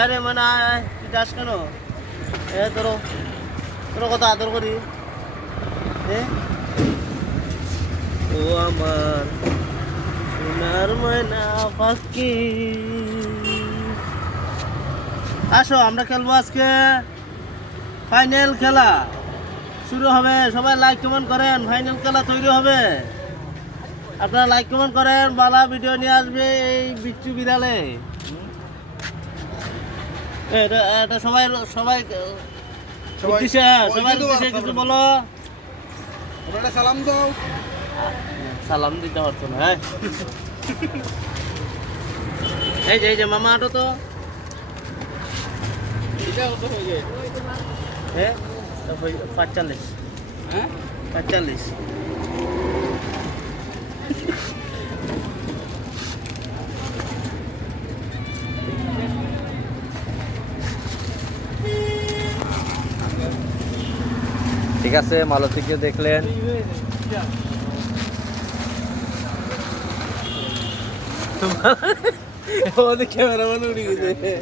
আরে মানে তুই যাস কেন? তোর তোর কত আদর করি। ও আমার সোনার ময়না পাখি, আসো আমরা খেলবো আজকে। ফাইনাল খেলা শুরু হবে, সবাই লাইক কমেন্ট করেন। ফাইনাল খেলা তৈরি হবে, আপনারা লাইক কমেন্ট করেন। বালা ভিডিও নিয়ে আসবে এই বিচ্ছু বিড়ালে। এটা সবাই সবাই সবাই কিছু বলো। সালাম দাও। সালাম দিতে পারতো না। এই যে মামা আটো তো। হ্যাঁ 45। হ্যাঁ 45। ঠিক আছে, মালতীকে দেখলেন। ক্যামেরাম্যান উড়ে গেছে।